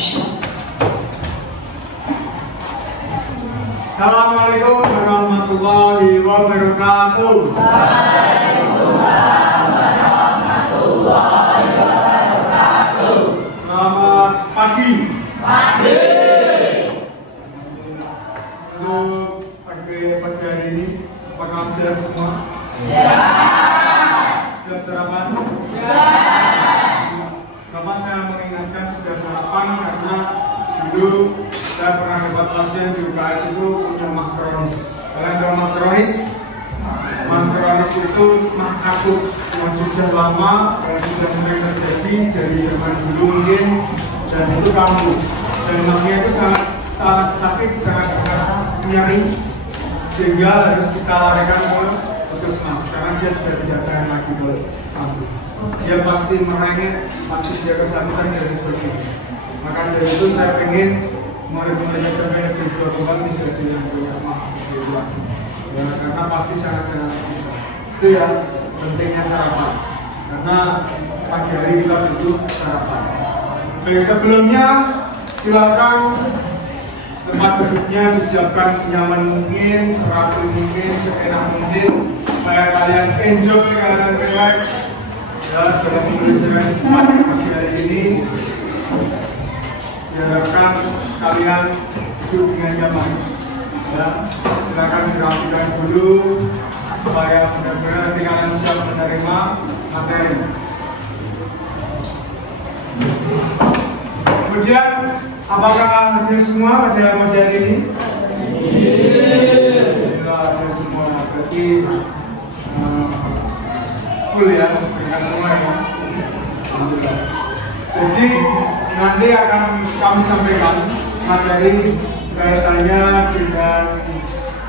Assalamualaikum warahmatullahi wabarakatuh. Waalaikumsalam warahmatullahi wabarakatuh. Selamat pagi. Untuk pagi hari ini, apakah sehat semua? Sudah sarapan? Kenapa saya mengingatkan sudah sarapan? Karena dulu saya pernah dapat pasien di UKS itu punya mah kronis. Kalian tahu mah kronis? Mah kronis itu mah akut yang sudah lama, yang sudah sering terjadi dari zaman dulu mungkin, dan itu kambuh. Dan mahnya itu sangat sakit, sangat nyeri, sehingga harus kita larikan ke puskesmas karena dia sudah tidak tahan lagi buat kambuh. Dia pasti merengek, pasti dia kesakitan dan sebagainya. Maka dari itu saya ingin merekomendasikan yang kedua tidak dilakukan seperti itu lagi. Ya, karena pasti sangat-sangat bisa. Itu ya pentingnya sarapan. Karena pagi hari kita butuh sarapan. Baik, sebelumnya silakan tempat duduknya disiapkan senyaman mungkin, serapi mungkin, seenak mungkin, supaya kalian enjoy, kalian relax ya dalam pembelajaran pagi hari ini. Diharapkan kalian hidup dengan nyaman. Ya, silakan dirapikan dulu supaya benar-benar nanti kalian siap menerima materi. Kemudian, apakah hadir semua pada pagi hari ini? Iya, hadir semua. Berarti full ya, dengan semua ya. Alhamdulillah. Jadi nanti akan kami sampaikan materi kaitannya dengan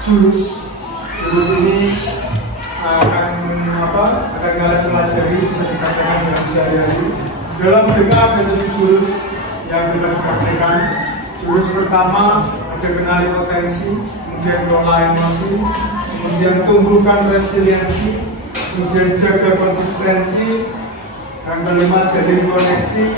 jurus. Jurus ini akan kalian pelajari, bisa dikatakan dalam sehari-hari. Dalam dengar ada 7 jurus yang kita praktekkan. Jurus pertama ada kenali potensi, kemudian kelola emosi, kemudian tumbuhkan resiliensi, kemudian jaga konsistensi, yang kelima jalin koneksi,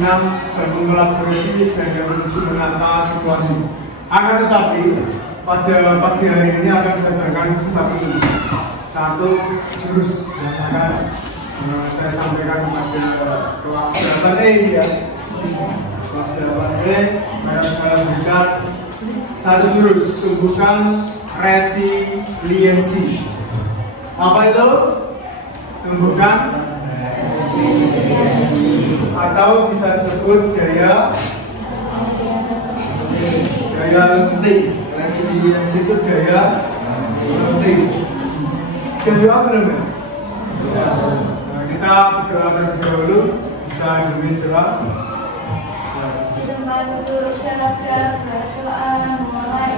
6 berkolaborasi, dan yang ke-7 menata situasi. Akan tetapi pada pagi hari ini akan saya berikan satu jurus yang akan saya sampaikan kepada kelas 8E ya. Kelas 8E saya berikan satu jurus, tumbuhkan resiliensi. Apa itu? Tumbuhkan atau bisa disebut gaya lenting. Resiliensi itu gaya lenting. Kedua belum ya? Nah, kita berdoa terlebih dahulu. Bisa demi doa. Berdoa mulai.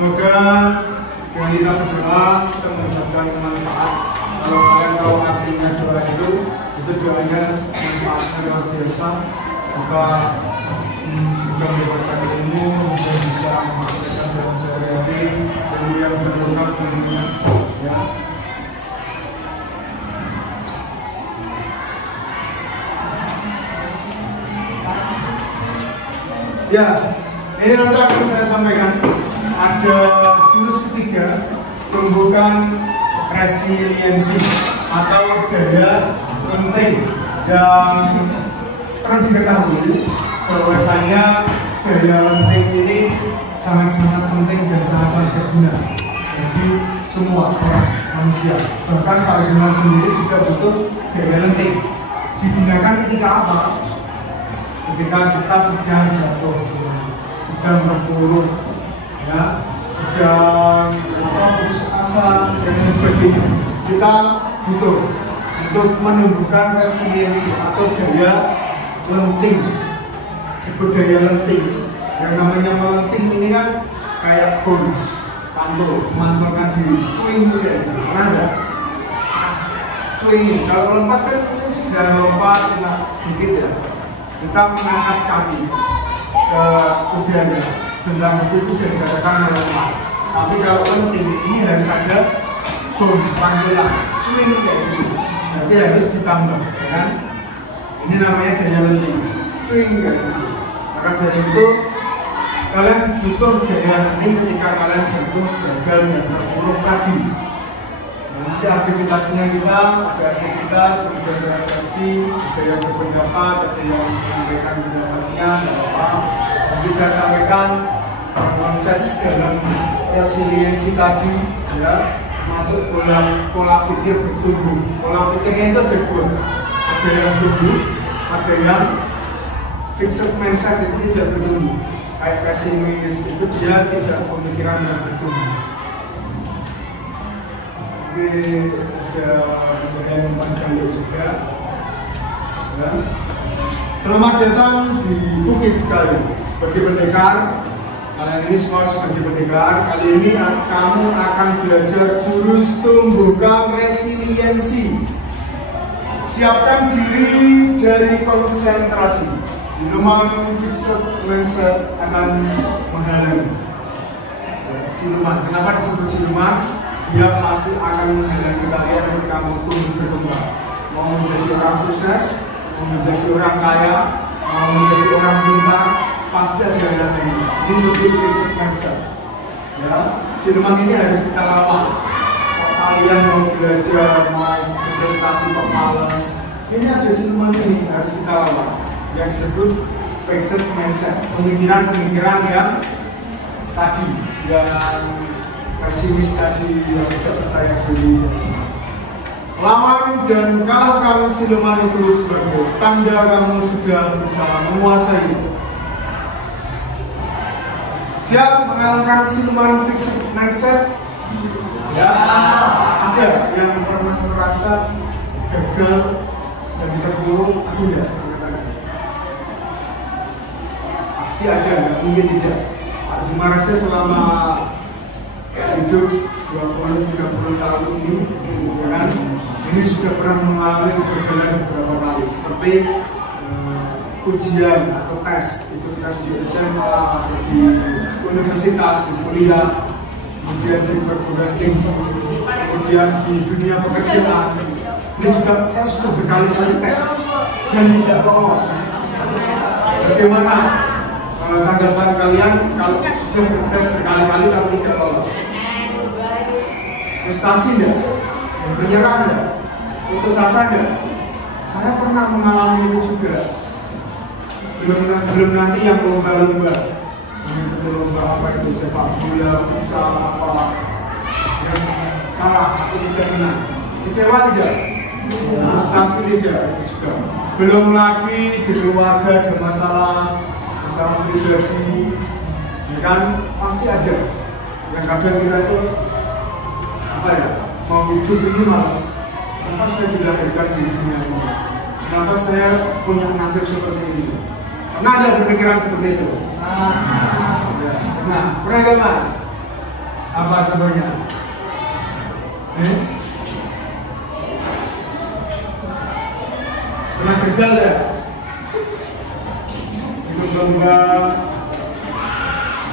Semoga dengan kita berdoa kita mendapatkan manfaat. Kalau kalian tahu artinya doa itu doanya manfaatnya luar biasa. Maka semoga mendapatkan ilmu dan bisa mempraktikkan dalam sehari-hari dan yang berdoa semuanya ya. Ya, ini nanti akan saya sampaikan. Ada jurus ketiga, tumbuhkan resiliensi. atau gaya lenting yang perlu diketahui bahwasanya gaya lenting ini sangat-sangat penting dan sangat-sangat berguna bagi semua orang manusia. Bahkan Pak Zulman sendiri juga butuh gaya lenting. Digunakan ketika apa? Ketika kita sedang jatuh, sedang terpuruk, ya, sedang putus asa dan lain sebagainya. Kita butuh untuk menumbuhkan resiliensi atau daya lenting. Sebut daya lenting. Yang namanya melenting ini kan kayak bones, mantulkan diri, cuing ya, mana ada? Cuing. Kalau lompat kan ini sudah lompat, sedikit ya. Kita mengangkat kaki ke udara. Sebentar itu sudah dikatakan melompat. Tapi kalau lenting ini harus ada bones, pantulan, cuing kayak gitu. Jadi harus ditambah, ya kan? Ini namanya daya lenting, cuing kayak gitu. Maka dari itu kalian butuh daya lenting ketika kalian jatuh, gagal dan terpuruk tadi. Nanti aktivitasnya kita ada aktivitas, ada refleksi, ada yang berpendapat, ada yang menyampaikan pendapatnya, tidak apa-apa. Nanti saya sampaikan konsep dalam resiliensi tadi, ya, masuk pola pikir bertumbuh. Pola pikirnya itu ada dua, ada yang tumbuh, ada yang fixed mindset itu tidak bertumbuh. Kayak pesimis itu dia tidak pemikiran yang bertumbuh. Jadi ada yang memandang juga. Ya. Selamat datang di Bukit Kayu. Sebagai pendekar, kalian ini semua sebagai pendekar. Kali ini kamu akan belajar jurus tumbuhkan resiliensi. Siapkan diri dari konsentrasi. Siluman fixed mindset akan menghalangi. Siluman, kenapa disebut siluman? Dia pasti akan menghalangi kalian ketika mau tumbuh berkembang. Mau menjadi orang sukses, mau menjadi orang kaya, mau menjadi orang pintar, pasti ada halangan. Ini disebut fixed mindset. Ya, siluman ini harus kita lawan. Kalau kalian mau belajar, mau berprestasi, kok malas, ini ada siluman ini harus kita lawan. Yang disebut fixed mindset, pemikiran-pemikiran yang tadi, yang pesimis tadi, yang tidak percaya diri. Lawan dan kalahkan siluman itu sebagai tanda kamu sudah bisa menguasai. Siap mengalahkan siluman fixed mindset? Ya, ada yang pernah merasa gagal dan terpuruk, aku tidak. Pasti ada, nggak mungkin tidak. Pak Zumarasya selama hidup 20-30 tahun ini, kan, ini sudah pernah mengalami kegagalan beberapa kali, seperti ujian atau tes, itu tes di SMA, di universitas, di kuliah, kemudian di perguruan tinggi, kemudian di dunia pekerjaan. Ini juga saya sudah berkali-kali tes dan tidak lolos. Bagaimana tanggapan kalian kalau sudah bertes berkali-kali tapi tidak lolos? Frustasi enggak? Menyerah enggak? Putus asa enggak? Saya pernah mengalami itu juga. Belum nanti yang lomba-lomba, lomba apa itu, sepak bola, futsal apa, yang kalah atau tidak menang, kecewa tidak? Frustasi tidak? Itu juga. Belum lagi di keluarga ada masalah pribadi, ya kan, pasti ada. Yang kadang kita itu apa ya, mau hidup ini malas. Kenapa saya dilahirkan di dunia ini? Kenapa saya punya nasib seperti ini? Pernah ada berpikiran seperti itu? Nah, pernah gak mas? Apa contohnya? Pernah gagal ya? Ikut lomba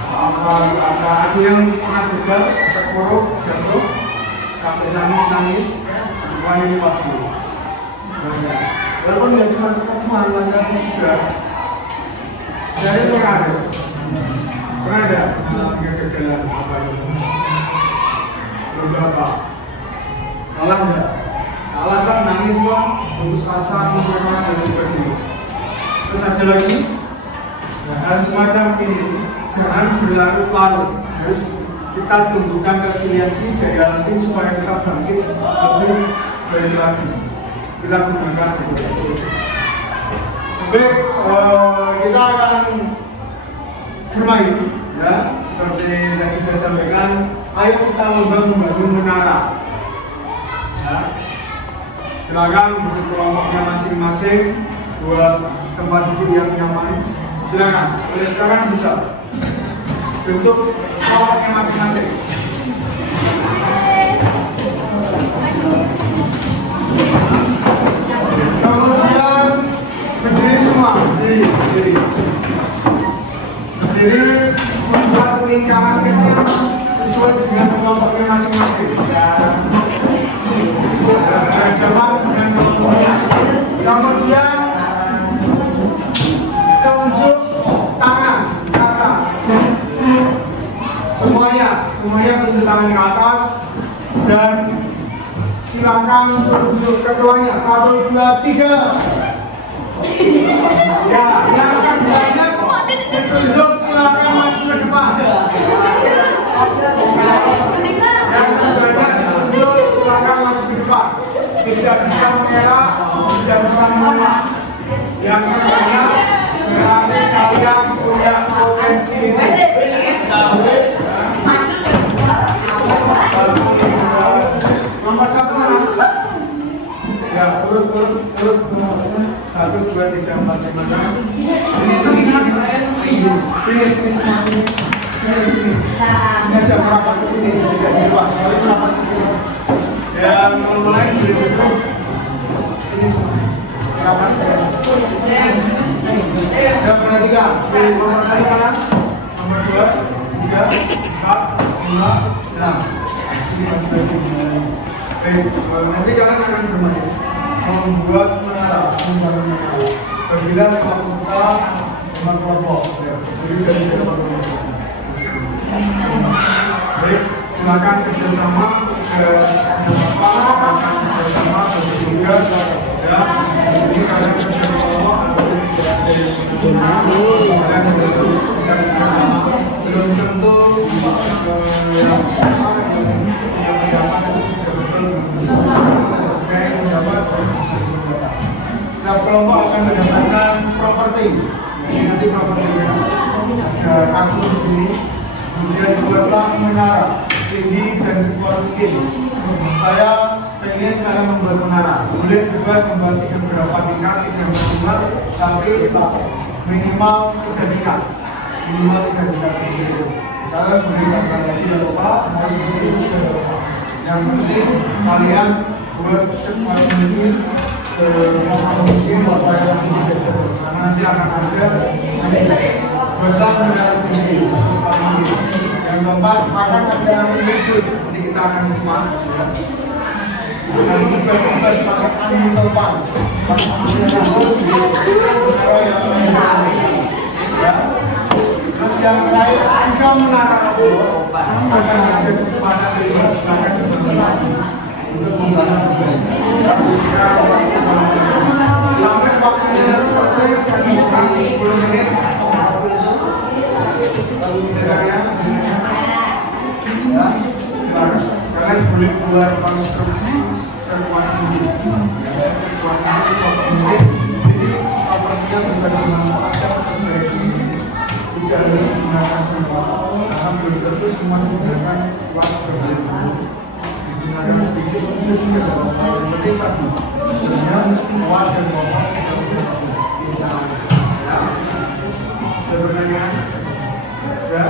apa ada yang pernah gagal, terpuruk, jatuh, sampai nangis, semua ini pasti. Walaupun nggak cuma teman, langkahnya juga. Jadi pernah ada kegagalan apa itu? Lomba apa? Kalah nggak? alasan nangis loh, putus asa, mengeluarkan dan sebagainya. Terus ada lagi, hal semacam ini jangan berlaku larut. Harus kita tumbuhkan resiliensi daya latih supaya kita bangkit lebih baik lagi. Kita gunakan itu. Baik, kita akan bermain, ya, seperti tadi saya sampaikan. Ayo kita membangun menara. Ya. Silakan untuk kelompoknya masing-masing buat tempat duduk yang nyaman. Silakan, mulai sekarang bisa bentuk kelompoknya masing-masing. Kemudian berdiri semua, berdiri membuat lingkaran kecil sesuai dengan kelompoknya masing-masing. Berdepan dengan kelompoknya. Kemudian tunjuk tangan ke atas. Semuanya tunjuk tangan ke atas dan silakan tunjuk ketuanya. 1, 2, 3. Ya, yang akan banyak ditunjuk silakan maju ke depan. Yang banyak ditunjuk silakan maju ke depan. Tidak bisa mengelak, tidak bisa menolak. Yang banyak berarti kalian punya potensi ini. Nomor 1 mana? Ya, turut. 1, 2, 3, 4, 5, 6. Sini semua sini. Ini saya merapat ke sini, tidak di luar. Mari merapat ke sini. Dan mulai duduk. Sini semua. Merapat ke sini. Dan perhatikan, nomor 1 mana? Nomor 2, 3, 4, 5, 6. Sini masih. Nanti kalian akan bermain membuat menara. Berbeda kelompok besar dengan kelompok. Jadi dari kelompok. Baik, silakan kerjasama kerjasama bertugas dan ini kalian kelompok kalian terus bisa kerjasama. Belum tentu yang mendapat setiap kelompok akan mendapatkan properti. Ini nanti propertinya ada kastil di sini. Kemudian dibuatlah menara tinggi dan sekuat mungkin. Saya pengen kalian membuat menara. Boleh juga membuat beberapa tingkat yang maksimal, tapi minimal 3 tingkat. Minimal 3 tingkat. Kalian boleh tambah lagi tidak apa-apa. Yang penting kalian buat sekuat mungkin. Mungkin bapak yang ini kecil, karena nanti akan ada belah menara tinggi. Yang keempat akan ada liput, nanti kita akan kemas. Dan tugas-tugas pakai sini depan. Terus yang terakhir jika menara akan ada kesempatan dari silakan untuk membantu. Sampai waktunya nanti selesai, saya buka 10 menit. Ya, silakan. Kalian boleh buat konstruksi sekuat mungkin. Sekuat mungkin. Jadi apabila bisa dimanfaatkan sebaik mungkin. Tidak harus menggunakan semua. Karena belum tentu semua menggunakan waktu berbeda. Digunakan sedikit itu juga dalam hal yang penting tadi. Sebenarnya awal dan bawah kita bisa. Ya. Sebenarnya ya.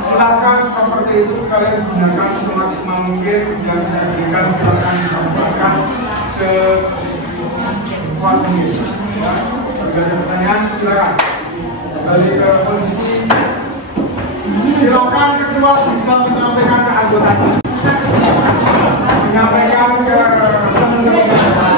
Silakan seperti itu kalian gunakan semaksimal mungkin yang saya berikan. Silakan disampaikan sekuat mungkin. Ya. Jika ada pertanyaan silakan kembali ke posisi. Silakan ketua bisa menyampaikan ke anggotanya. Menyampaikan ke teman-teman.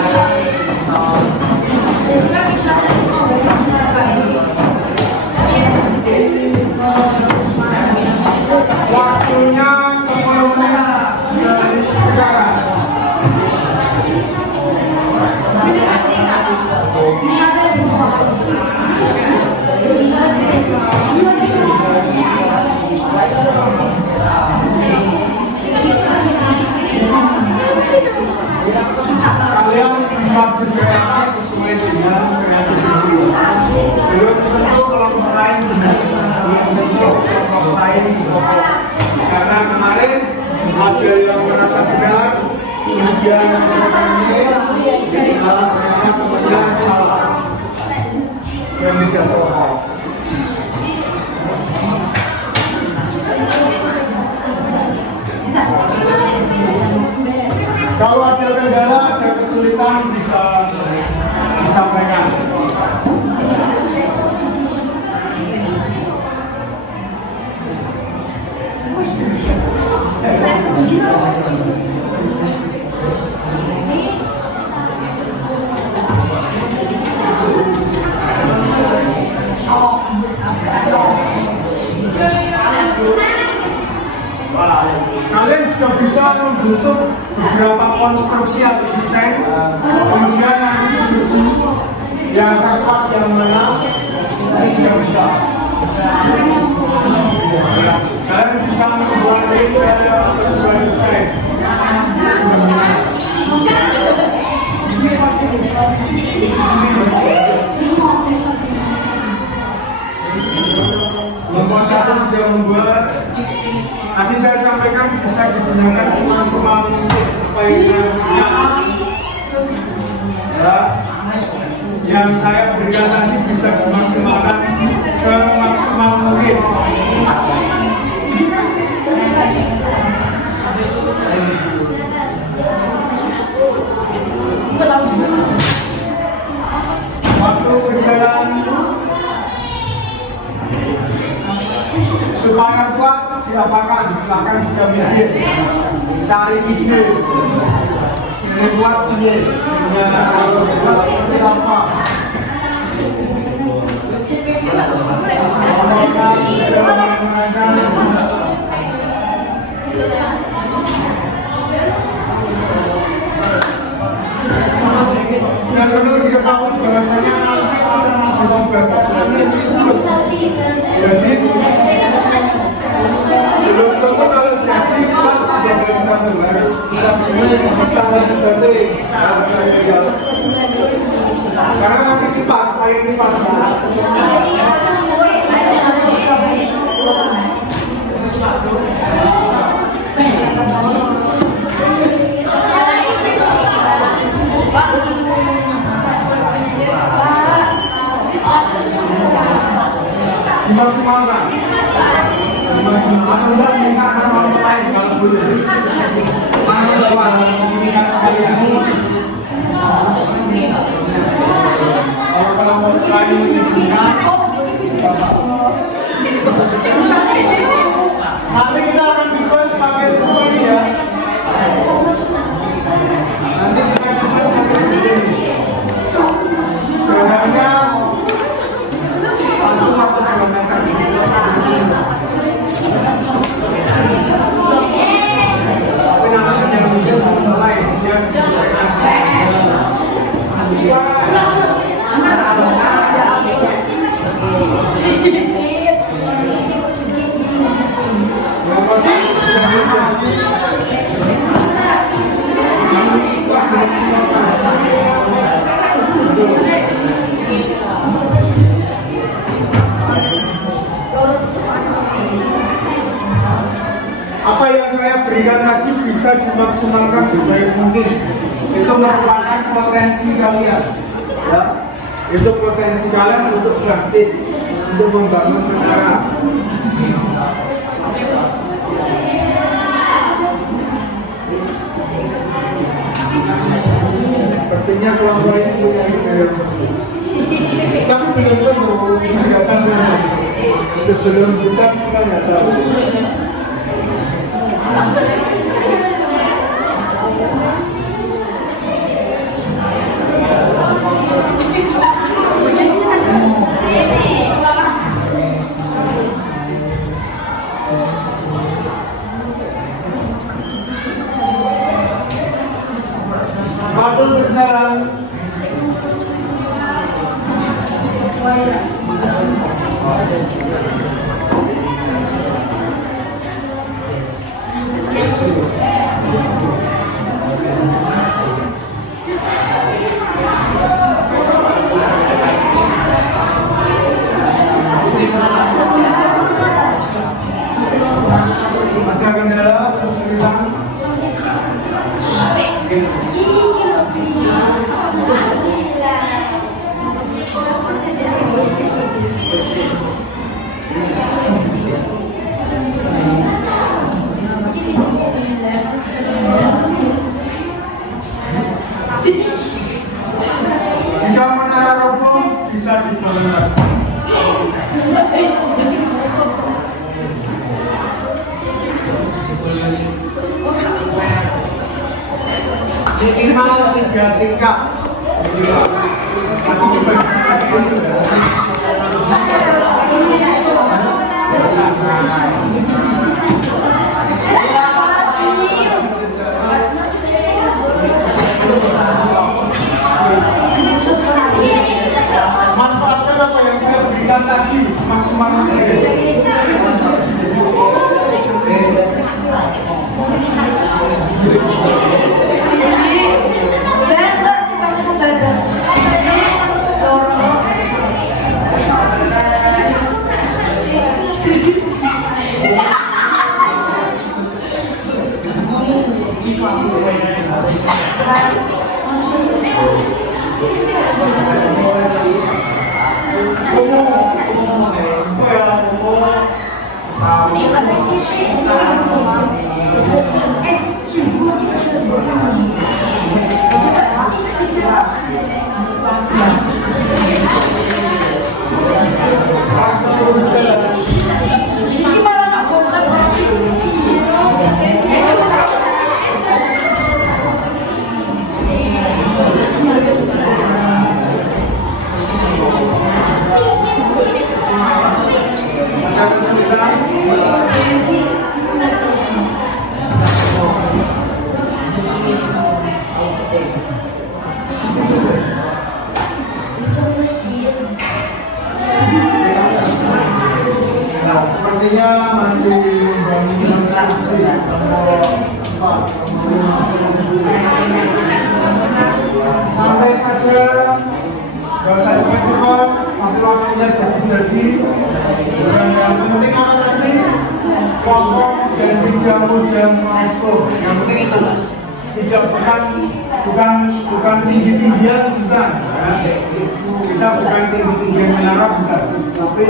Waktunya 10 menit dari sekarang. siap berkreasi sesuai dengan kreasi sendiri. Belum tentu kelompok lain belum tentu kelompok lain karena kemarin ada yang merasa benar, kemudian ini malah ternyata kemudian salah dan tidak tepat. Kalau ada kendala, ada kesulitan bisa disampaikan. Kalian juga bisa membentuk beberapa konstruksi atau desain, kemudian nanti diuji yang tepat yang mana, ini juga bisa. Kalian bisa membuat beberapa desain. Nomor satu sudah membuat. Nanti saya sampaikan bisa digunakan semaksimal mungkin apa yang saya punya. Yang saya berikan tadi bisa dimaksimalkan semaksimal mungkin. Waktu berjalan supaya kuat diapakan, silakan juga mikir, cari ide, ini kuat ide, kalau bisa seperti apa. Dan perlu diketahui bahwasanya nanti akan menjadi bahasa jadi belum tentu kalau jadi sebagai orang harus karena nanti kipas, air kipas. Dimaksimalkan. Anda minta orang lain kalau boleh. Komunikasi kalian. Kalau mau lain nanti kita akan dibahas pakai ini ya. Nanti kita dibahas pakai ini. Jaraknya 1 kilometer. Tapi nanti yang mungkin orang lain dia bisa apa yang saya berikan tadi bisa dimaksimalkan sebaik mungkin. Itu merupakan potensi kalian, ya. Itu potensi kalian untuk praktis, untuk membangun negara. Sepertinya kelompok ini punya ide. Tapi belum tentu sebelum kita sudah nggak tahu. Waktu berjalan Jika menara roboh bisa dibangun. Minimal 3 tingkat. Manfaatkan apa yang saya berikan tadi semaksimal mungkin. Sepertinya masih membangun konstruksi sampai saja nggak usah cepat-cepat, waktu-waktunya jadi. Dan yang penting apa tadi? Kokoh dan tidak mudah masuk. Yang penting itu tidak bukan tinggi-tinggian, bukan. Bisa bukan tinggi-tinggian menara, bukan. Tapi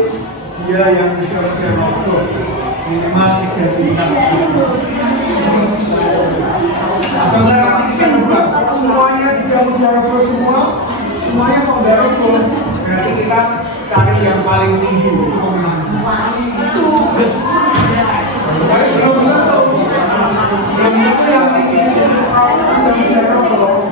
dia yang kira-kira waktu minimal 3 tingkat. Atau nanti bisa berubah. Semuanya tidak mudah roboh semuanya mau nggak roboh. Berarti kita cari yang paling tinggi itu pemenang. Tapi belum tentu yang tinggi itu tidak roboh.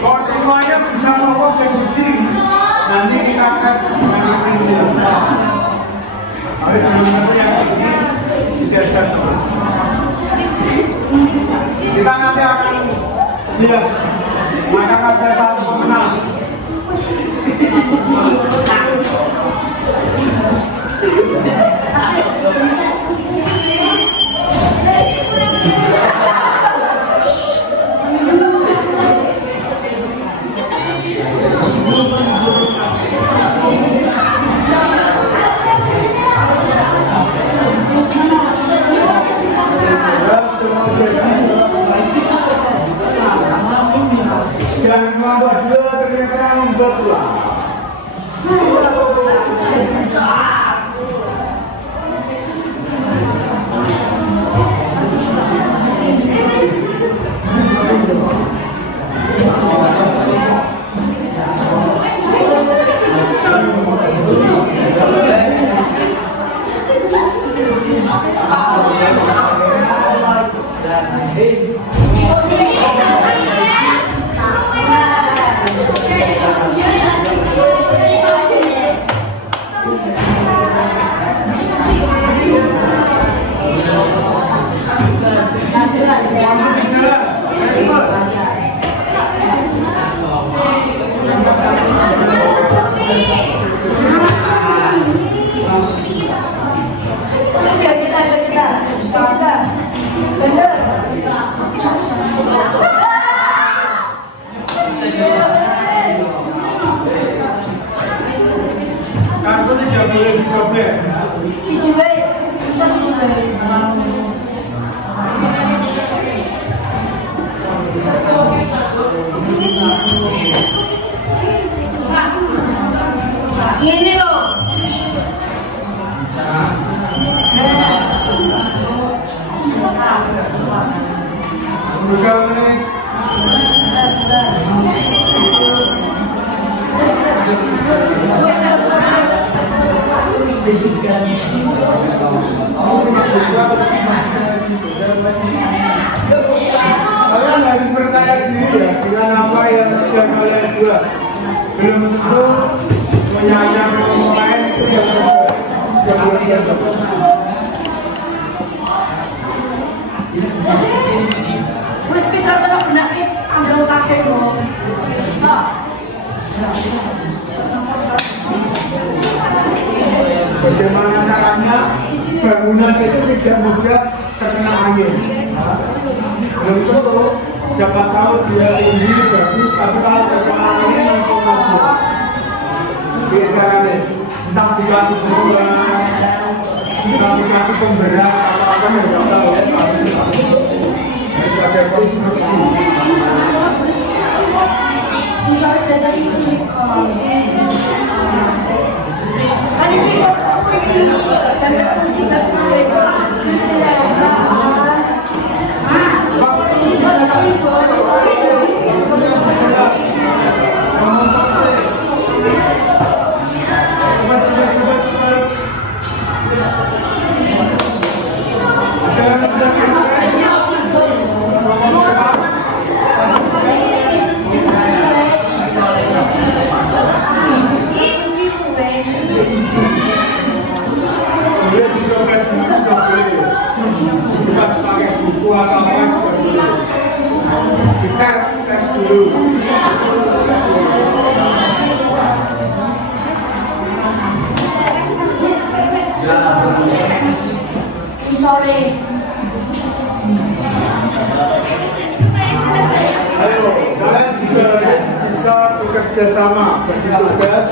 Kalau semuanya bisa ngomong dan berdiri, nanti kita tes dengan tinggi. Tapi belum tentu yang tinggi dijajah terus. Kita nanti akan lihat mana ada satu pemenang. Yang nomor 2 ternyata membuatlah. Kartu tidak boleh disobek. Si Jiwei, bisa si Jiwei. Ini loh. Buka menit. Kalian harus percaya diri ya dengan apa yang sudah kalian buat. Belum tentu menyanyikan orang lain itu yang terbaik. Wes kita sama penyakit ambil kakek loh. Bagaimana caranya bangunan itu tidak mudah terkena angin. Belum tentu siapa tahu dia tinggi bagus, tapi kalau terkena angin langsung kabur. Dia caranya entah dikasih berulang, entah dikasih pemberat atau apa yang nggak tahu. Harus ada konstruksi. Misalnya jadi unicorn. Kan ini kunci dan kunci berbagai Tes dulu. Sorry. Ayo, kalian juga bisa bekerja sama bagi tugas.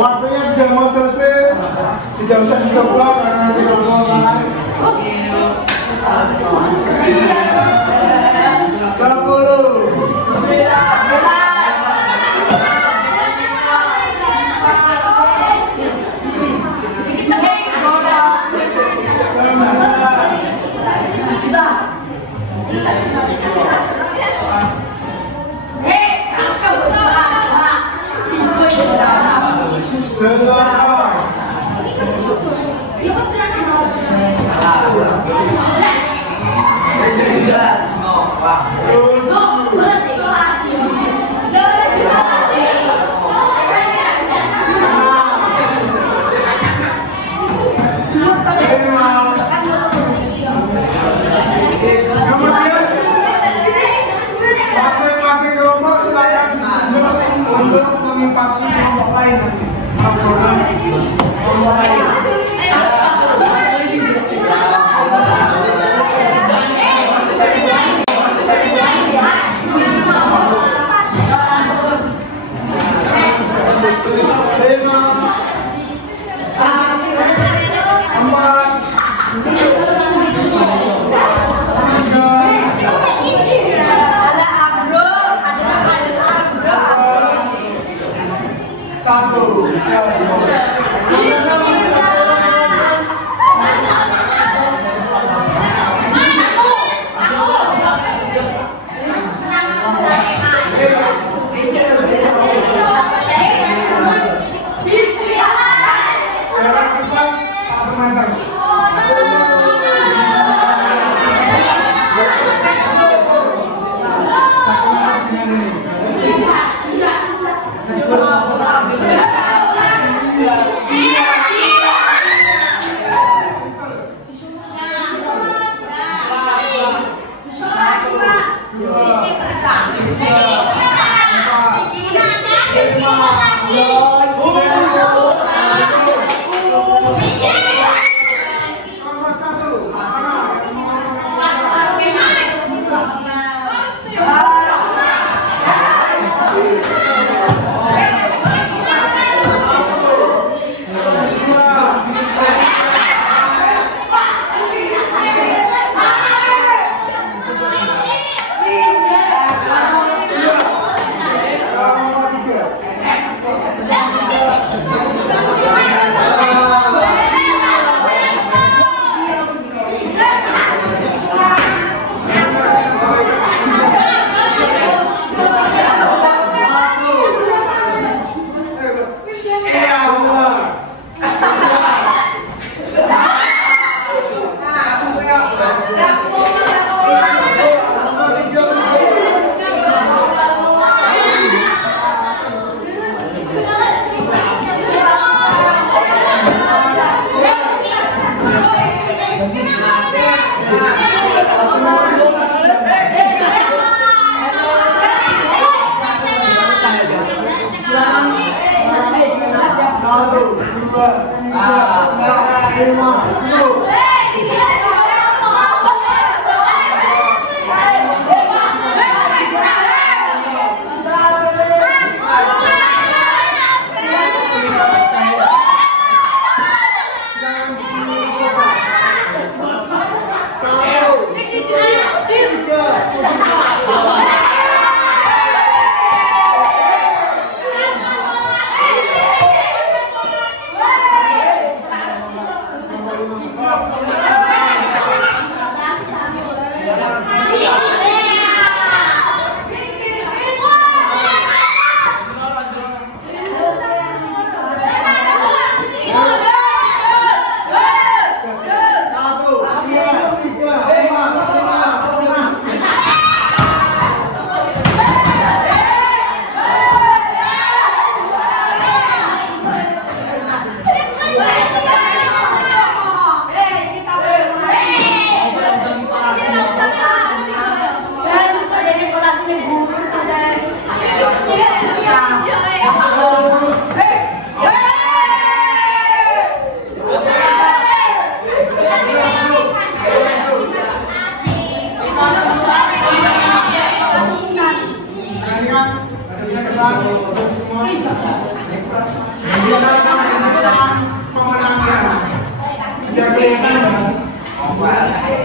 Waktunya sudah mau selesai, tidak usah dicoba karena tidak mau lain. 1, 2, 3,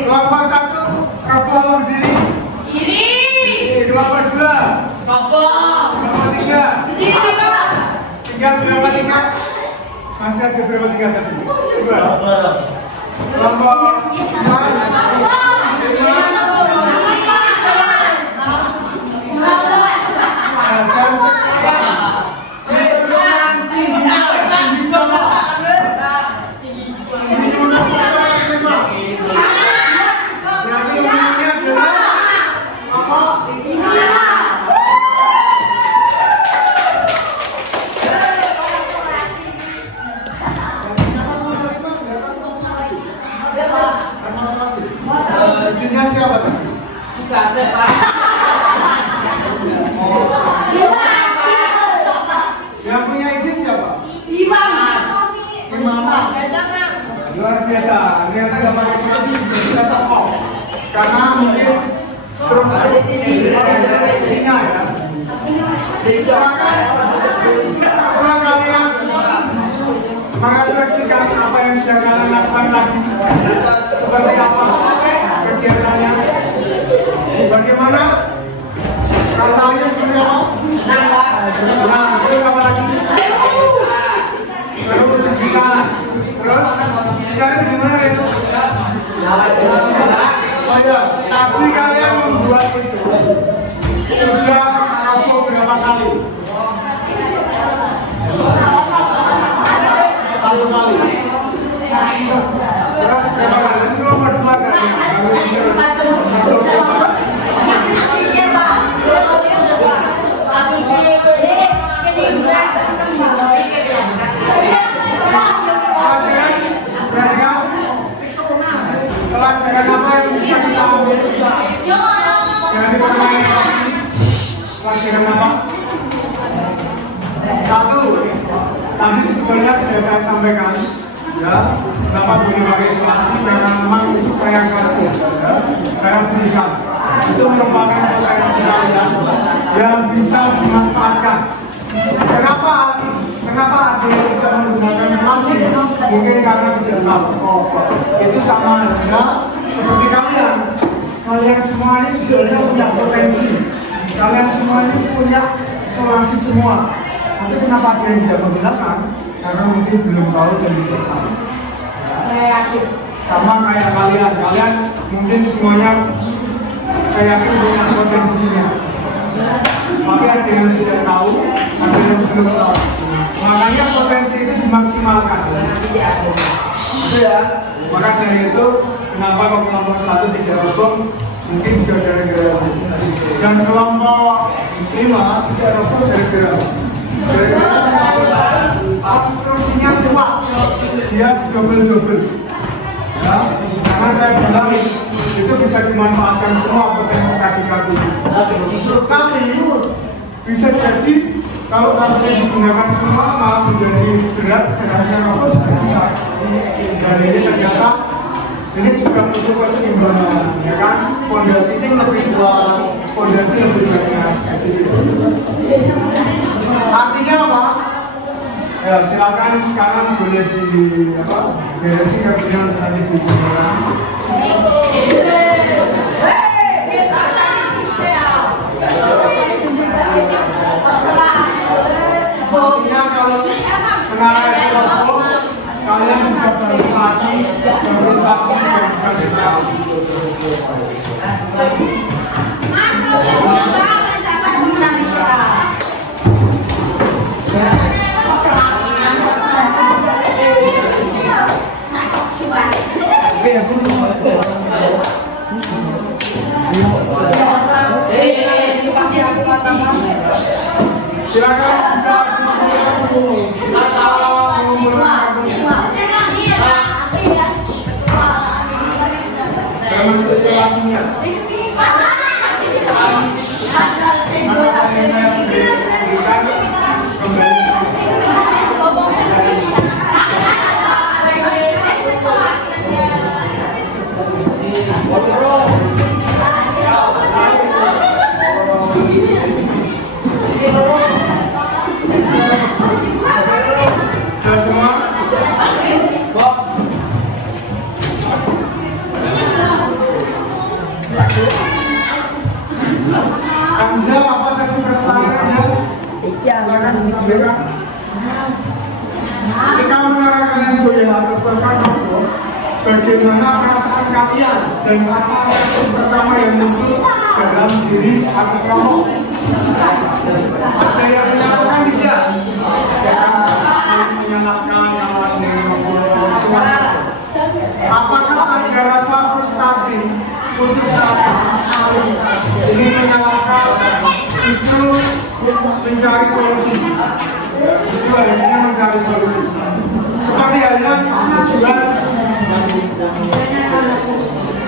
Kelompok 1 Roboh berdiri. Diri. Kelompok 2 Roboh. Kelompok 3 berdiri, Pak. Tinggal berapa tingkat? Masih ada berapa tingkat tadi? 2. Kelompok 5. Junya siapa tadi? Tidak ada, Pak. Yang punya ide siapa? 5. Luar biasa. Ternyata gak pakai kursi bisa tokoh. Karena mungkin stroke seleksinya ya. Silakan kalian merefleksikan apa yang sudah kalian lakukan tadi. Seperti apa kegiatannya? Bagaimana? Rasanya seperti apa? Nah, terus apa lagi? Baru tunjukkan. Terus, cari gimana itu? Oh ya, tadi kalian membuat itu sudah aku berapa kali? 1 kali. Terus berapa kali? Itu nomor 2 kali. Pelajaran apa yang bisa kita ambil dari permainan ini? pelajaran apa? Satu, tadi sebetulnya sudah saya sampaikan, ya, kenapa boleh pakai isolasi karena memang itu saya kasih, ya, saya berikan. Itu merupakan potensi kalian yang bisa dimanfaatkan. Kenapa ada yang tidak menggunakan isolasi? Mungkin karena tidak tahu. Itu sama halnya seperti kalian. Kalian semua ini sebetulnya punya potensi. Kalian semua ini punya isolasi semua. Tapi kenapa ada yang tidak menggunakan? Karena mungkin belum tahu dan tidak tahu. Saya yakin. Sama kayak kalian mungkin semuanya saya yakin punya potensinya. Tapi ada yang tidak tahu, ada yang belum tahu. Makanya potensi itu dimaksimalkan. Itu ya. Maka dari itu, kenapa kok kelompok 1 tidak kosong? Mungkin juga gara-gara dan kelompok 5 tidak kosong gara-gara instruksinya kuat, dia double. Ya, karena saya bilang itu bisa dimanfaatkan semua potensi kaki-kaki. Tapi bisa jadi kalau kaki digunakan semua malah menjadi berat dan akhirnya rokok juga bisa. Dan ini ternyata ini juga butuh keseimbangan, ya kan? Fondasi ini lebih kuat, fondasi lebih banyak. Artinya apa? Ya silakan sekarang boleh beresin yang tadi digunakan. Artinya kalau kenal kelompok kalian bisa balik lagi silakan bisa Anza, apa tadi perasaannya? Silakan disampaikan. Ketika mendengar kalian goyang atau berkata, bagaimana perasaan kalian dan apa yang pertama yang muncul dalam diri atau kamu? Ada yang menyatakan tidak? Jangan menyalahkan yang lain. Apakah ada rasa frustasi, putus asa, ingin menyalahkan, justru mencari solusi? Justru akhirnya mencari solusi. Seperti halnya tujuan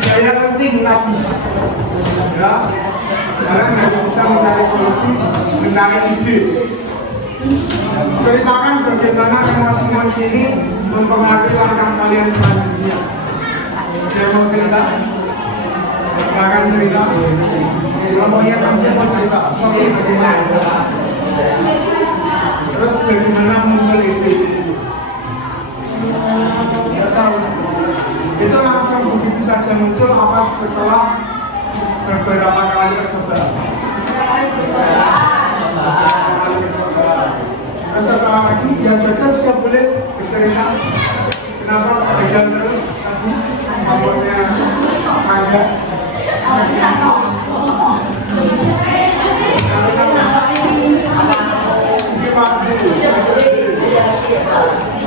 daya penting lagi. Ya, sekarang hanya bisa mencari solusi, mencari ide. Ceritakan bagaimana emosi-emosi ini mempengaruhi langkah kalian selanjutnya. Saya mau cerita, silakan cerita. Ngomongnya kamu mau cerita, sorry bagaimana? Terus bagaimana muncul ide? Tidak tahu. Itu langsung begitu saja muncul apa setelah beberapa kali coba. Setelah lagi yang gagal juga boleh bercerita kenapa gagal terus tadi sambalnya ada ini pasti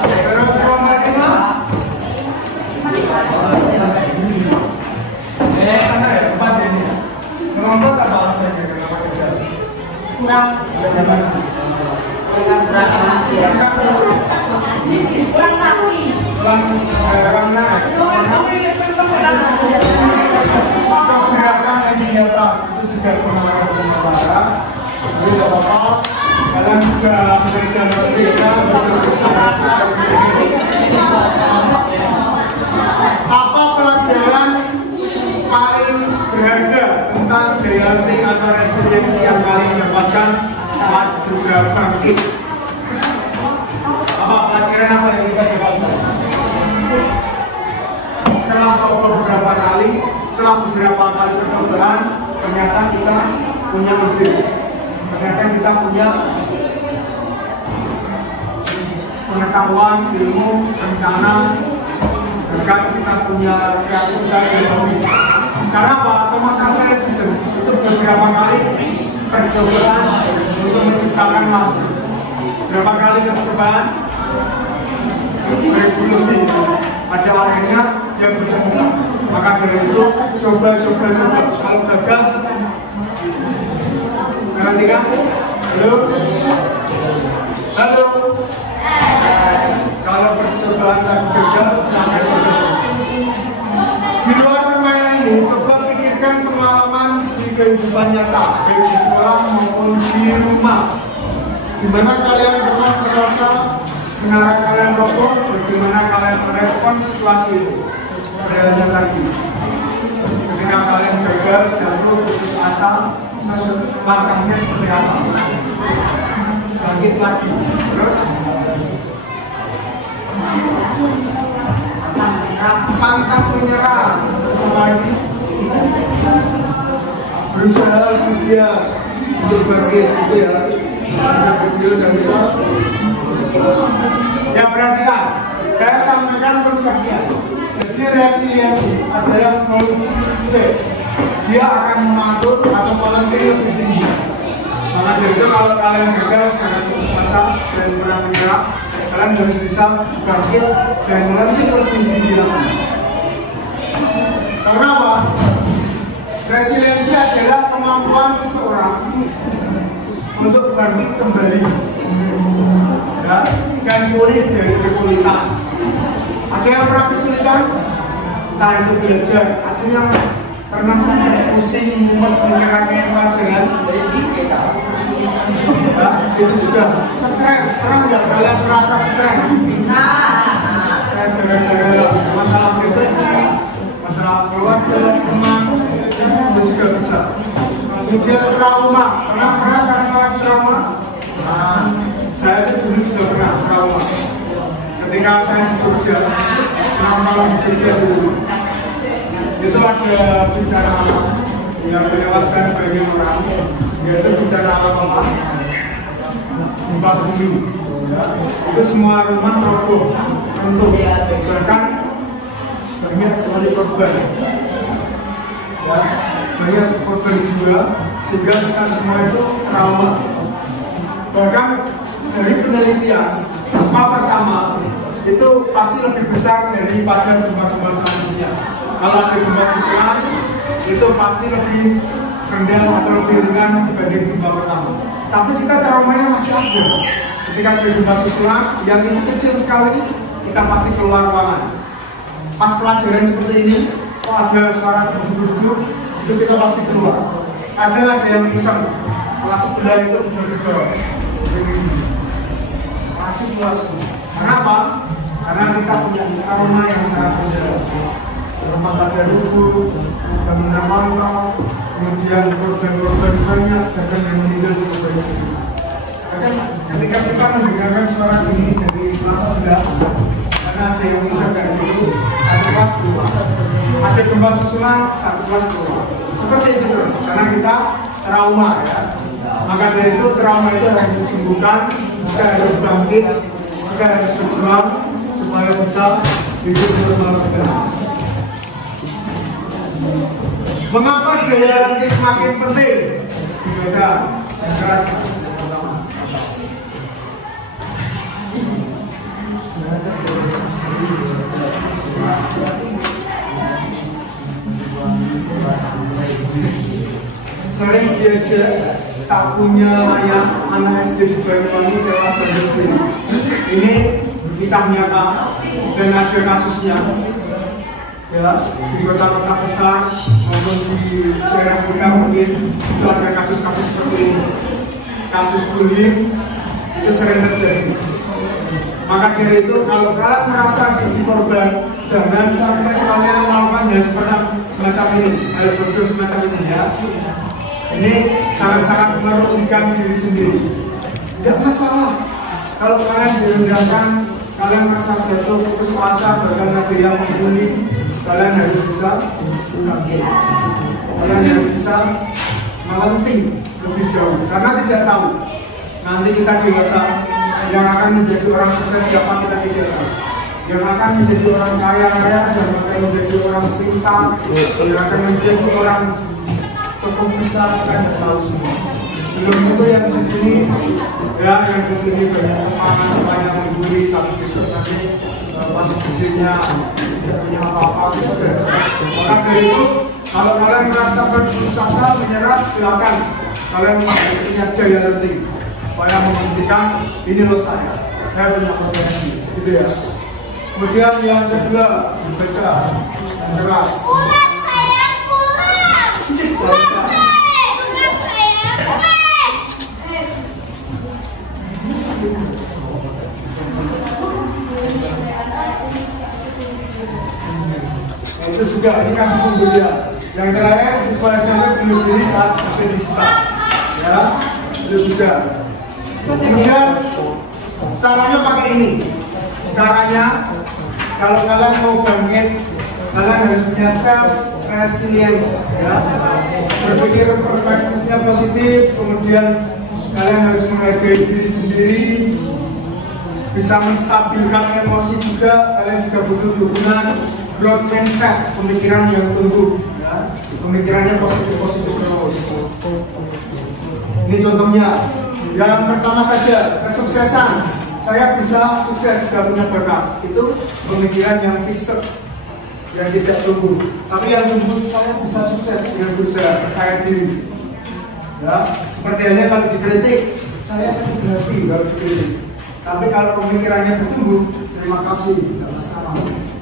terus komennya pas ini menonton apa alasannya kenapa gagal kurang pergerakan yang di atas itu juga pengenalan sementara awal kalian juga menjadi luar biasa. Apa pelajaran paling berharga tentang daya latih atau resiliensi yang kalian dapatkan saat berusaha bangkit? Apa pelajaran apa yang kita dapatkan? Setelah coba beberapa kali, setelah beberapa kali percobaan, ternyata kita punya ide, ternyata kita punya pengetahuan, ilmu, rencana, bahkan kita punya kreativitas dan hobi. Karena apa? Thomas Alva Edison itu beberapa kali percobaan untuk menciptakan lampu. Berapa kali percobaan? 1000 lebih. Pada akhirnya dia bertemu. Maka dari itu coba. Kalau gagal, nanti kan? Halo. Kalau percobaan dan gagal, silahkan coba. Di luar permainan ini, coba pikirkan pengalaman di kehidupan nyata, baik di sekolah maupun di rumah. Di mana kalian pernah merasa menara kalian roboh, bagaimana kalian merespon situasi itu? Sebenarnya tadi, ketika kalian gagal, jatuh, putus asa, langkahnya seperti apa? Bangkit lagi, terus pantang menyerah, lagi berusaha lebih giat untuk bangkit, gitu ya. Video dan bisa ya, perhatikan, saya sampaikan konsepnya. Jadi resiliensi adalah kondisi dia akan mengatur atau volunteer lebih tinggi. Maka dari itu kalau kalian gagal, jangan putus asa dan pernah menyerah. Kalian harus bisa bangkit dan lebih tinggi lagi. Karena apa? Resiliensi adalah kemampuan seseorang untuk bangkit kembali, ya, dan pulih dari kesulitan. Ada yang pernah kesulitan, entah itu belajar, ada yang pernah sampai pusing, mumet, menyerahkan pelajaran, ya, itu juga stres. Pernah nggak kalian merasa stres? Stres gara-gara masalah pribadi, masalah keluarga, teman, itu juga bisa. Kemudian trauma, pernah karena trauma? Saya itu dulu juga pernah trauma. Ketika saya di Jogja, trauma di Jogja dulu, itu ada bencana alam yang menewaskan banyak orang, yaitu bencana alam apa? Gempa bumi. Itu semua rumah roboh, runtuh, bahkan banyak sekali korban. Banyak korban jiwa, sehingga kita semua itu trauma. Bahkan dari penelitian, gempa pertama itu pasti lebih besar daripada gempa-gempa selanjutnya. Kalau ada gempa susulan, itu pasti lebih rendah atau lebih ringan dibanding gempa pertama. Tapi kita traumanya masih ada. Ketika ada gempa susulan, yang itu kecil sekali, kita pasti keluar ruangan. Pas pelajaran seperti ini, kok ada suara duduk-duduk, itu kita pasti keluar. Ada yang iseng, kelas sebelah itu duduk-duduk, pasti keluar semua. Kenapa? Karena kita punya trauma yang sangat mendalam. Rumah tangga rubuh, bangunan mangkrak, kemudian korban-korban banyak, bahkan yang meninggal juga banyak. Bahkan ketika kita mendengarkan suara ini dari kelas sebelah, karena ada yang iseng dari itu, satu kelas keluar. Ada gempa susulan, satu kelas keluar. Seperti itu terus, karena kita trauma, ya. Maka dari itu trauma itu harus disembuhkan, kita harus bangkit, kita harus berjuang supaya bisa hidup normal. Mengapa daya latih makin penting? Dibaca keras. Sering diajak tak punya ayah, anak SD di Banyuwangi tewas terbunuh. Ini kisah nyata dan ada kasusnya. Ya, di kota-kota besar maupun di daerah kita mungkin itu ada kasus-kasus seperti ini. kasus bullying itu sering terjadi. Maka dari itu kalau kalian merasa jadi korban, jangan sampai kalian melakukan hal semacam ini, hal bodoh semacam ini ya. Ini sangat-sangat merugikan diri sendiri. Tidak masalah kalau kalian direndahkan, kalian merasa jatuh putus asa, bahkan ada yang membuli, kalian harus bisa bangkit. Kalian harus bisa melenting lebih jauh, karena tidak tahu nanti kita dewasa yang akan menjadi orang sukses siapa kita tidak tahu. Yang akan menjadi orang kaya, yang akan menjadi orang pintar, yang akan menjadi orang tokoh besar, kita tidak tahu semua. Belum itu yang di sini, ya yang di sini banyak teman banyak membuli, tapi besok nanti pas gedenya tidak punya apa-apa gitu. Maka dari itu, kalau kalian merasa berputus asa, menyerah, silakan. Kalian punya daya lenting, supaya membuktikan ini loh saya punya potensi, gitu ya. Kemudian yang kedua, baca keras. Itu juga ini kasih pembelian. Yang terakhir siswa SMP bunuh diri saat sampai di sekolah. Ya, itu juga. Kemudian caranya pakai ini. Caranya kalau kalian mau bangkit, kalian harus punya self resilience. Ya, berpikir perspektifnya positif. Kemudian kalian harus menghargai diri sendiri. Bisa menstabilkan emosi juga. Kalian juga butuh dukungan growth mindset, pemikiran yang tumbuh, ya. Pemikirannya positif terus. Ini contohnya. Yang pertama saja, kesuksesan. Saya bisa sukses, tidak punya bakat. Itu pemikiran yang fixed, yang tidak tumbuh. Tapi yang tumbuh, saya bisa sukses dengan berusaha, percaya diri. Ya, seperti halnya kalau dikritik, saya sakit hati kalau dikritik. Tapi kalau pemikirannya bertumbuh, terima kasih, tidak masalah.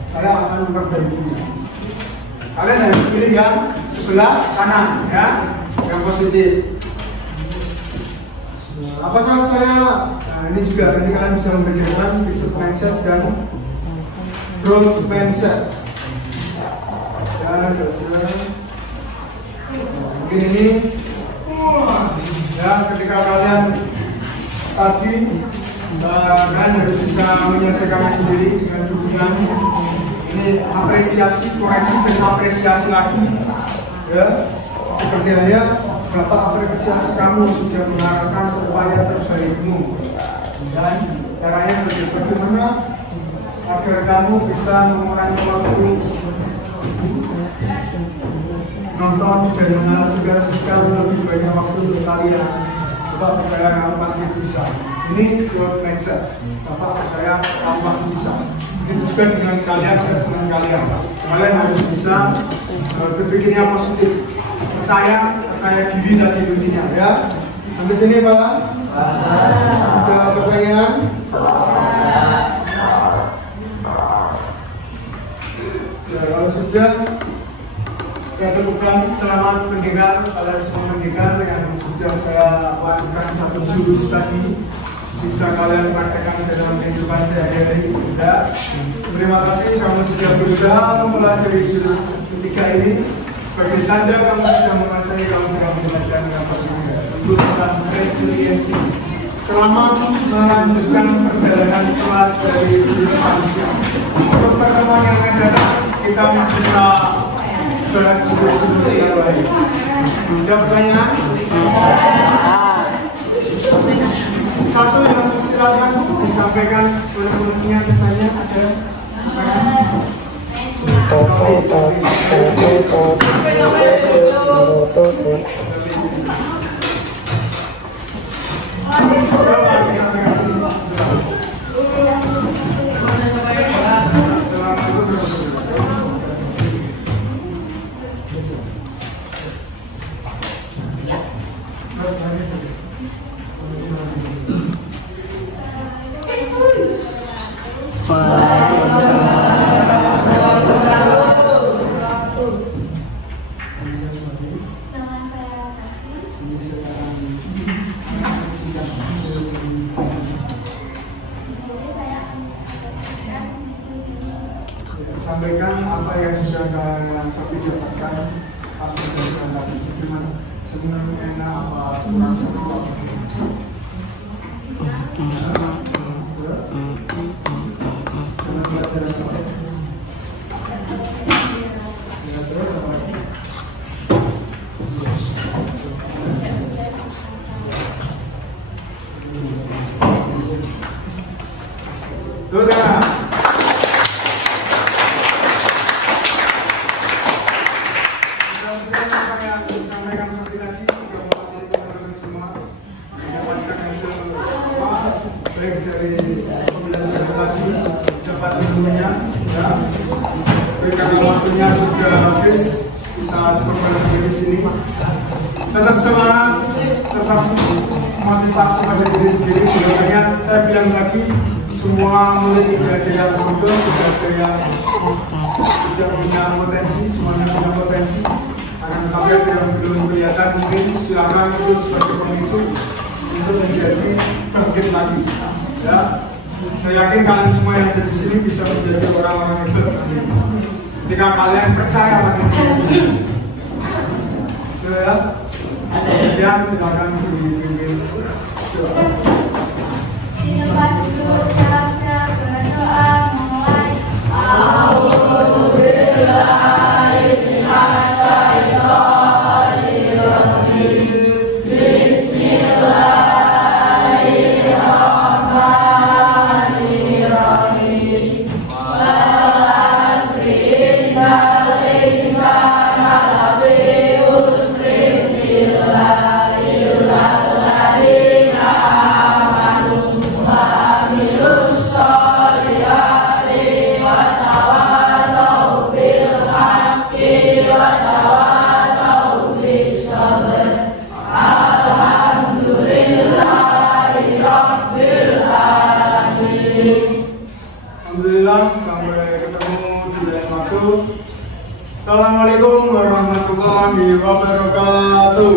Saya akan memperbaikinya. Kalian harus pilih yang sebelah kanan, ya, yang positif. Apakah saya, nah ini juga ini kalian bisa membedakan fixed mindset dan growth mindset. Ya, mungkin ini, ya, ketika kalian tadi kalian harus bisa menyelesaikannya sendiri dengan dukungan. Ini apresiasi, koreksi dan apresiasi lagi, ya. Seperti halnya Bapak apresiasi kamu sudah mengarahkan upaya terbaikmu, dan caranya bagaimana agar kamu bisa mengurangi waktu nonton dan mengenal segala lebih banyak waktu untuk kalian. Bapak percaya kamu pasti bisa. Ini growth mindset. Bapak percaya kamu pasti bisa. Begitu juga dengan kalian dan teman kalian. Kalian harus bisa berpikirnya positif. Percaya diri tadi intinya, ya. Sampai sini Pak. Ada pertanyaan? Ya, kalau sudah, saya temukan selamat mendengar. Kalian semua mendengar yang sudah saya wariskan satu jurus tadi. Bisa kalian praktekkan dalam kehidupan sehari-hari. Ya. Terima kasih kamu sudah berusaha mempelajari jurus ketiga ini. Sebagai tanda kamu sudah menguasai, kamu sudah belajar dengan positif. Tentu tentang resiliensi. Selamat melanjutkan perjalanan kelas dari jurus selanjutnya. Untuk pertemuan yang akan datang, kita bisa bahas jurus-jurus yang lain. Ada pertanyaan? Satu yang silakan disampaikan oleh penanya misalnya ada. sampaikan apa yang sudah kalian sampaikan apa yang sudah tadi. Gimana? Senang, enak, apa kurang seru? Sudah. Sampaikan seperti tadi, teman-teman semua mendapatkan hasil baik dari pembelajaran tadi, dapat ilmunya, ya. Karena waktunya sudah habis, kita cukup berhenti di sini. Tetap semangat, tetap motivasi pada diri sendiri. Sebenarnya saya bilang lagi, semua murid tidak ada yang bodoh, tidak ada yang tidak punya potensi, semuanya punya potensi. Akan sampai yang belum kelihatan mungkin silakan itu sebagai pemicu untuk menjadi bangkit lagi. Ya, saya yakin kalian semua yang ada di sini bisa menjadi orang-orang yang hebat. Ketika kalian percaya pada diri sendiri. Ya, kemudian silakan dipimpin doa. Di tempat duduk sabda berdoa mulai. Alhamdulillahi minasyaitonir rajim. Bismillahirrahmanirrahim. Wal asri innal insana lafi khusrin illa alladzina amanu wa amilus sholihati wa tawasaw bil haqqi wa tawasaw bis sabr. Alhamdulillahi rabbil alamin. Alhamdulillah, sampai ketemu di lain waktu. Assalamualaikum warahmatullahi wabarakatuh.